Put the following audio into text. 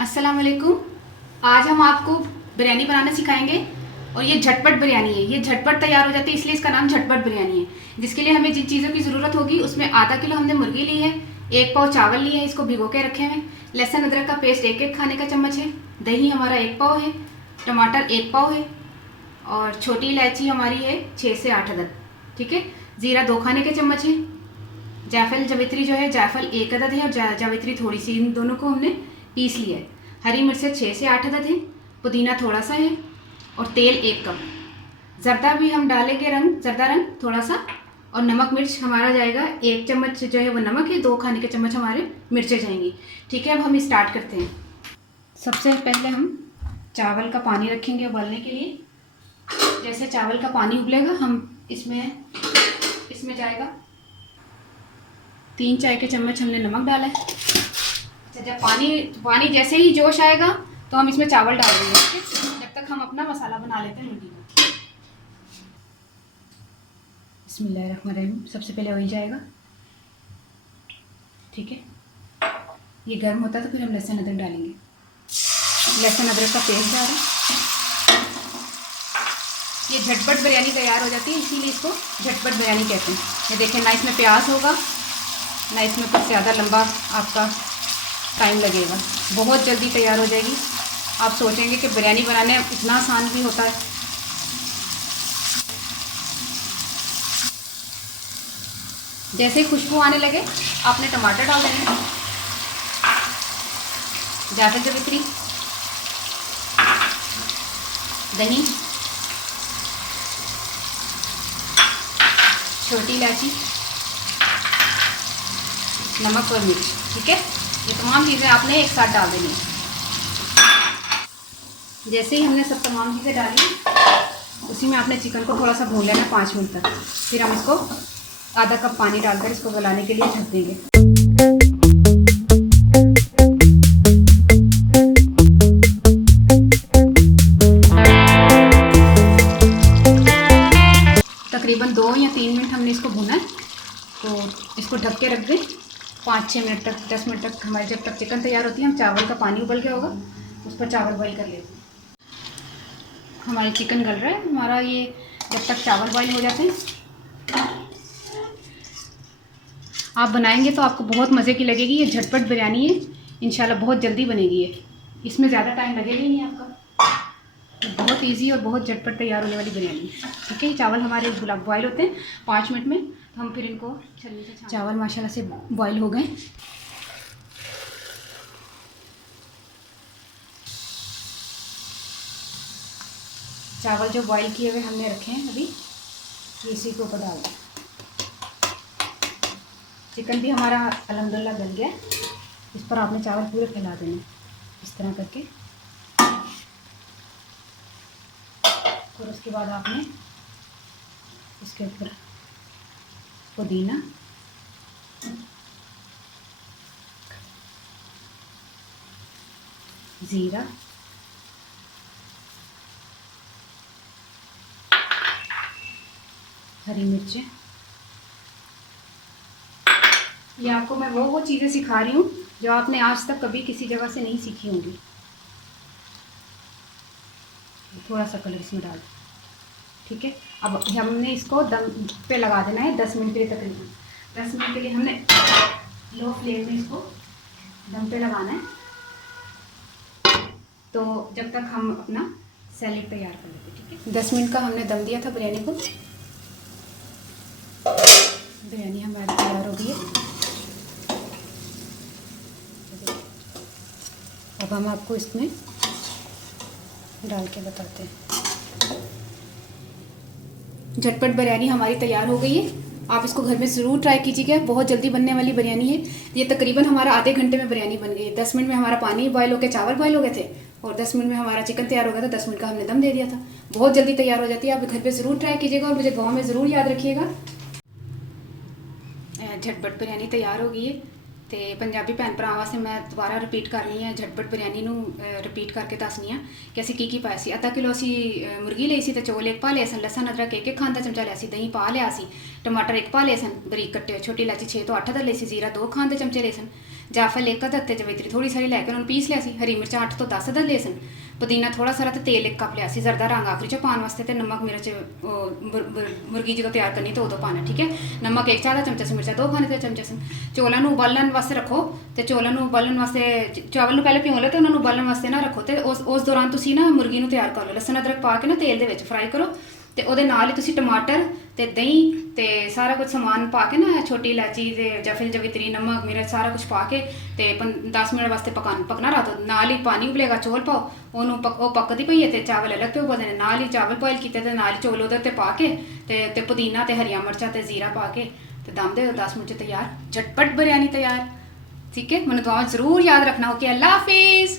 अस्सलाम वालेकुम। आज हम आपको बिरयानी बनाना सिखाएंगे और ये झटपट बिरयानी है। ये झटपट तैयार हो जाती है, इसलिए इसका नाम झटपट बिरयानी है। जिसके लिए हमें जिन चीज़ों की ज़रूरत होगी उसमें आधा किलो हमने मुर्गी ली है, 1 पाव चावल लिए हैं, इसको भिगो के रखे हैं। लहसुन अदरक का पेस्ट 1-1 खाने का चम्मच है। दही हमारा 1 पाव है। टमाटर 1 पाव है। और छोटी इलायची हमारी है 6 से 8 अदद। ठीक है। ज़ीरा 2 खाने के चम्मच है। जायफल जावित्री जो है, जायफल 1 अदद है और जावित्री थोड़ी सी, इन दोनों को हमने पीस लिया है। हरी मिर्चें 6 से 8 अदद है। पुदीना थोड़ा सा है और तेल 1 कप। ज़र्दा भी हम डालेंगे, ज़र्दा रंग थोड़ा सा। और नमक मिर्च हमारा जाएगा 1 चम्मच जो है वो नमक है, 2 खाने के चम्मच हमारे मिर्चें जाएंगी। ठीक है, अब हम स्टार्ट करते हैं। सबसे पहले हम चावल का पानी रखेंगे उबलने के लिए। जैसे चावल का पानी उबलेगा हम इसमें जाएगा 3 चाय के चम्मच हमने नमक डाला है। अच्छा, जब पानी जैसे ही जोश आएगा तो हम इसमें चावल डाल देंगे। ठीक है, जब तक हम अपना मसाला बना लेते हैं मुर्गी का। बिस्मिल्लाहिर्रहमानिर्रहीम। सबसे पहले ऑयल जाएगा। ठीक है, ये गर्म होता है तो फिर हम लहसुन अदरक डालेंगे। लहसुन अदरक का पेस्ट डाल रहे हैं। ये झटपट बिरयानी तैयार हो जाती है, इसीलिए इसको झटपट बिरयानी कहते हैं। ये देखें, ना इसमें प्याज होगा ना इसमें कुछ ज़्यादा लंबा आपका टाइम लगेगा, बहुत जल्दी तैयार हो जाएगी। आप सोचेंगे कि बिरयानी बनाने इतना आसान भी होता है। जैसे ही खुशबू आने लगे आपने टमाटर डाल देने, जायफल जावित्री, दही, छोटी इलायची, नमक और मिर्च। ठीक है, ये तमाम चीज़ें आपने एक साथ डाल देनी है। जैसे ही हमने सब तमाम चीज़ें डाली, उसी में आपने चिकन को थोड़ा सा भून लेना 5 मिनट तक। फिर हम इसको आधा कप पानी डालकर इसको गलाने के लिए ढक देंगे। तकरीबन 2 या 3 मिनट हमने इसको भूना है, तो इसको ढक के रख दें 5-6 मिनट तक, 10 मिनट तक। हमारी जब तक चिकन तैयार होती है, हम चावल का पानी उबल गया होगा, उस पर चावल बॉईल कर लेते हैं। हमारी चिकन गल रहा है हमारा, ये जब तक चावल बॉईल हो जाते हैं। आप बनाएंगे तो आपको बहुत मज़े की लगेगी। ये झटपट बिरयानी है, इंशाल्लाह बहुत जल्दी बनेगी। ये इसमें ज़्यादा टाइम लगेगा ही नहीं आपका। बहुत इजी और बहुत झटपट तैयार होने वाली बिरयानी। ठीक है, चावल हमारे बॉईल होते हैं 5 मिनट में, तो हम फिर इनको छलनी से चावल माशाल्लाह से बॉईल हो गए। चावल जो बॉईल किए हुए हमने रखे हैं अभी, ये इसी के ऊपर डाल दें। चिकन भी हमारा अल्हम्दुलिल्लाह गल गया। इस पर आपने चावल पूरे फैला देने इस तरह करके। और उसके बाद आपने इसके ऊपर पुदीना, ज़ीरा, हरी मिर्चें। ये आपको मैं वो चीज़ें सिखा रही हूँ जो आपने आज तक कभी किसी जगह से नहीं सीखी होंगी। थोड़ा सा कलर इसमें डाल। ठीक है, अब हमने इसको दम पे लगा देना है 10 मिनट के लिए। तकरीबन 10 मिनट के लिए हमने लो फ्लेम में इसको दम पे लगाना है, तो जब तक हम अपना सैलेड तैयार कर लेते हैं। ठीक है, 10 मिनट का हमने दम दिया था बिरयानी को। बिरयानी हमारी तैयार हो गई है। अब हम आपको इसमें डाल के बताते हैं। झटपट बिरयानी हमारी तैयार हो गई है। आप इसको घर में ज़रूर ट्राई कीजिएगा, बहुत जल्दी बनने वाली बिरयानी है। ये तकरीबन हमारा आधे घंटे में बिरयानी बन गई है। 10 मिनट में हमारा पानी बॉयल हो गया, चावल बॉयल हो गए थे, और 10 मिनट में हमारा चिकन तैयार हो गया था। 10 मिनट का हमने दम दे दिया था। बहुत जल्दी तैयार हो जाती है। आप घर पे ज़रूर ट्राई कीजिएगा और मुझे दुआ में ज़रूर याद रखिएगा। झटपट बिरयानी तैयार हो गई है। तो पंजाबी भैन भरावां से मैं दोबारा रिपीट कर रही है, झटपट बिरयानी नूं रिपीट करके दसनी है कि असीं की पाया सी। आधा किलो असी मुर्गी लई सी, तो चौल 1 पा लिया सन, लसन अदरक 1-1 खाने का चमचा लिया सी, दही पा लिया सी, टमाटर 1 पा लिया सन बरीक कट्टे, छोटी इलायची 6 तो 8 अदर लई सी, जीरा 2 खाने के चमचे लए सन, ਜਾਫਲ ਇੱਕ ਅਦਦ ਤੇ ਜਵੈਤਰੀ ਥੋੜੀ ਸਾਰੀ ਲੈ ਕੇ ਉਹਨਾਂ ਨੂੰ ਪੀਸ ਲਿਆ ਸੀ। ਹਰੀ ਮਿਰਚਾਂ 8 ਤੋਂ 10 ਅਦਦ ਲਏ ਸਨ। ਪੁਦੀਨਾ ਥੋੜਾ ਸਾਰਾ ਤੇ ਤੇਲ 1 ਕੱਪ ਲਿਆ ਸੀ। ਜ਼ਰਦਾ ਰੰਗ ਆਖਰੀ 'ਚ ਪਾਉਣ ਵਾਸਤੇ ਤੇ ਨਮਕ ਮਿਰਚ ਮੁਰਗੀ ਜਦੋਂ ਤਿਆਰ ਕਰਨੀ ਤਾਂ ਉਦੋਂ ਪਾਉਣਾ, ਠੀਕ ਹੈ। ਨਮਕ 1 ਚਾਹ ਦਾ ਚਮਚਾ ਸੀ, ਮਿਰਚਾਂ 2 ਖਾਣੇ ਦੇ ਚਮਚੇ ਸਨ। ਚੌਲਾਂ ਨੂੰ ਉਬਾਲਣ ਵਾਸਤੇ ਰੱਖੋ ਤੇ ਚੌਲਾਂ ਨੂੰ ਉਬਾਲਣ ਵਾਸਤੇ ਚਾਵਲ ਨੂੰ ਪਹਿਲੇ ਭਿਓ ਲਓ ਤੇ ਉਹਨਾਂ ਨੂੰ ਉਬਾਲਣ ਵਾਸਤੇ ਨਾ ਰੱਖੋ ਤੇ ਉਸ ਦੌਰਾਨ ਤੁਸੀਂ ਨਾ ਮੁਰਗੀ ਨੂੰ ਤਿਆਰ ਕਰ ਲਓ। ਲਸਣ ਅਦਰਕ ਪਾ ਕੇ ਨਾ ਤੇਲ ਦੇ ਵਿੱਚ ਫਰਾਈ ਕਰੋ ਤੇ ਉਹਦੇ ਨਾਲ ਹੀ ਤੁਸੀਂ ਟਮਾਟਰ ਤੇ ਦਹੀਂ ਤੇ ਸਾਰਾ ਕੁਝ ਸਮਾਨ ਪਾ ਕੇ ਨਾ ਛੋਟੀ ਇਲਾਚੀ ਤੇ ਜਫਲ ਜਵਿਤਰੀ ਨਮਕ ਮਿਰਚ ਸਾਰਾ ਕੁਝ ਪਾ ਕੇ ਤੇ 10 ਮਿੰਟ ਵਾਸਤੇ ਪਕਣਾ ਰੱਖ ਦਿਓ। ਨਾਲ ਹੀ ਪਾਣੀ ਉਬਲੇਗਾ, ਚੌਲ ਪਾਓ, ਉਹਨੂੰ ਉਹ ਪੱਕਦੀ ਪਈ ਹੈ ਤੇ ਚਾਵਲ ਅਲੱਗ ਤੋਂ ਉਬਲਦੇ ਨੇ। ਨਾਲ ਹੀ ਚਾਵਲ ਬੋਇਲ ਕੀਤੇ ਤੇ ਨਾਲ ਹੀ ਚੌਲ ਉਹਦੇ ਤੇ ਪਾ ਕੇ ਤੇ ਪੁਦੀਨਾ ਤੇ ਹਰੀਆਂ ਮਿਰਚਾਂ ਤੇ ਜ਼ੀਰਾ ਪਾ ਕੇ ਤੇ ਦਮ ਦੇ 10 ਮਿੰਟ 'ਚ ਤਿਆਰ, ਝਟਪਟ ਬਿਰयानी ਤਿਆਰ, ठीक है। मैंने दुआ जरूर याद रखना। ओके, अल्लाह हाफिज़।